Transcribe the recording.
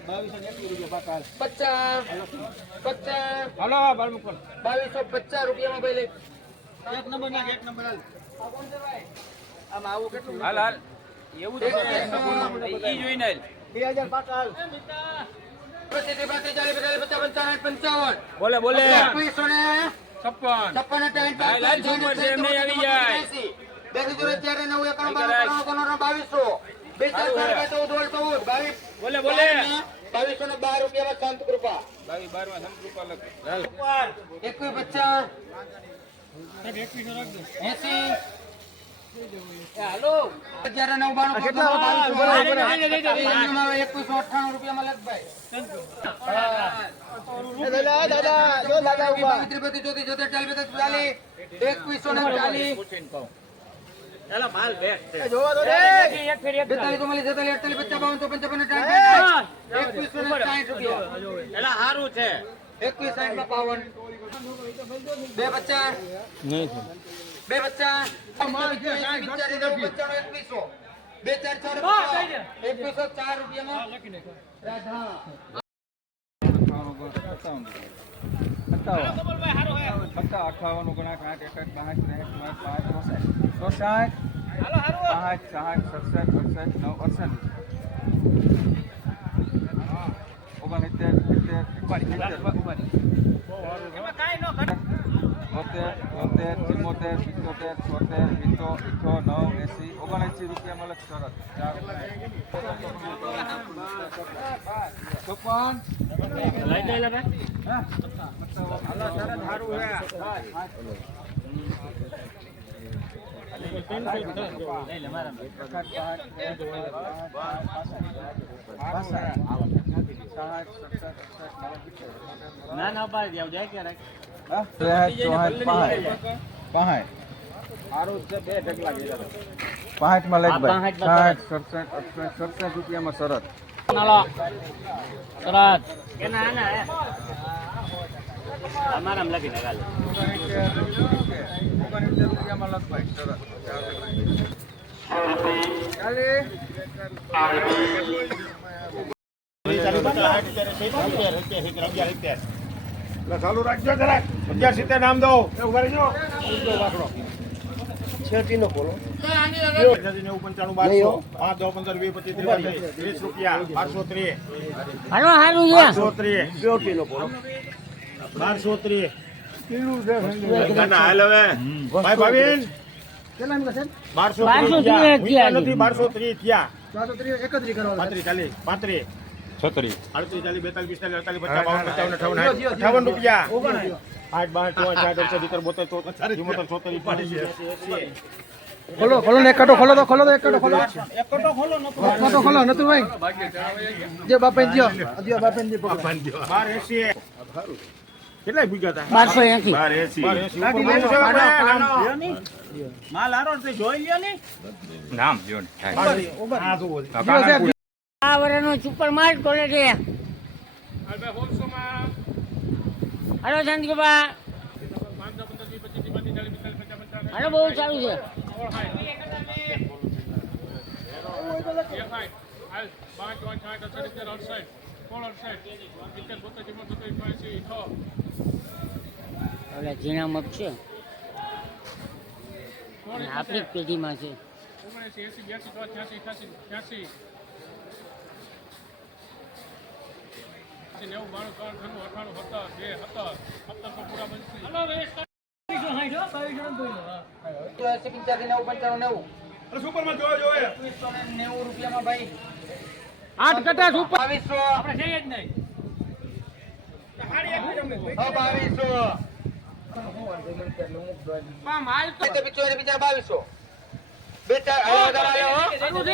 ₹2250 રૂપિયામાં ભાઈ એક નંબર નાખ, એક નંબર આમ આવું કેટલું હાલ હાલ એવું છે ઈ જોઈને 2000 પાકા હાલ બોલે બોલે 2212 રૂપિયામાં શાંત કૃપા 2150 હાલો 2198 રૂપિયામાં લખ ભાઈ દાદા જો દાદા ઉભા 2140 એલા માલ બેસ્ટ છે જોવા દો રે 42 2160 રૂપિયા એલા સારું છે 2160 માં 52 બે બચ્ચા નહીં છે બે બચ્ચા માલ છે 2100 બે ચાર 2104 રૂપિયામાં લખી નાખો રાધા 58 ગુણા 8 1 5 60 રૂપિયામાં લખ શરત ના ના બાર જાવ જાય ક્યારે પાંચમાં લખ ભાઈ 60 67 રૂપિયામાં શરત અમારામ લખી નાખ 69 રૂપિયામાં લખ ભાઈ શરત ચાલુ રાખજો જરાક 1170 નામ દો છેટીનો બોલો 95 5 10 15 20 25 30 રૂપિયા 1230 હાલો હારું છે 1230 બ્યુટીનો બોલો 1230 કિલો છે ગાના હાલ હવે ભાઈ ભાવિન કેટલા નું છે 1230 થયા નથી 1230 થયા 430 31 કરવા 35 40 35 36 38 40 42 45 58 રૂપિયા 8 12 ખોલો ખોલો ને એકટો ખોલો તો ખોલો તો એકટો ખોલો એકટો ખોલો નતું ભાઈ જે બાપા દિયો દિયો બાપા દિયો 1280 કેટલા ભૂગ્યા હતા 1280 માલ આરો છે જોઈ લ્યો ને નામ જો ને આ વરનો સુપર માલ કોલે છે હાલો શાંતિકુબા હાલો બહુ સારું છે ઝીણા મગ છે આપણી પેઢીમાં છે 90 રૂપિયામાં ભાઈ 8 કટા સુપર 2200 આપણે છે જ નહીં 2200 માલ તો 2200 બે ચાર 1000 આલો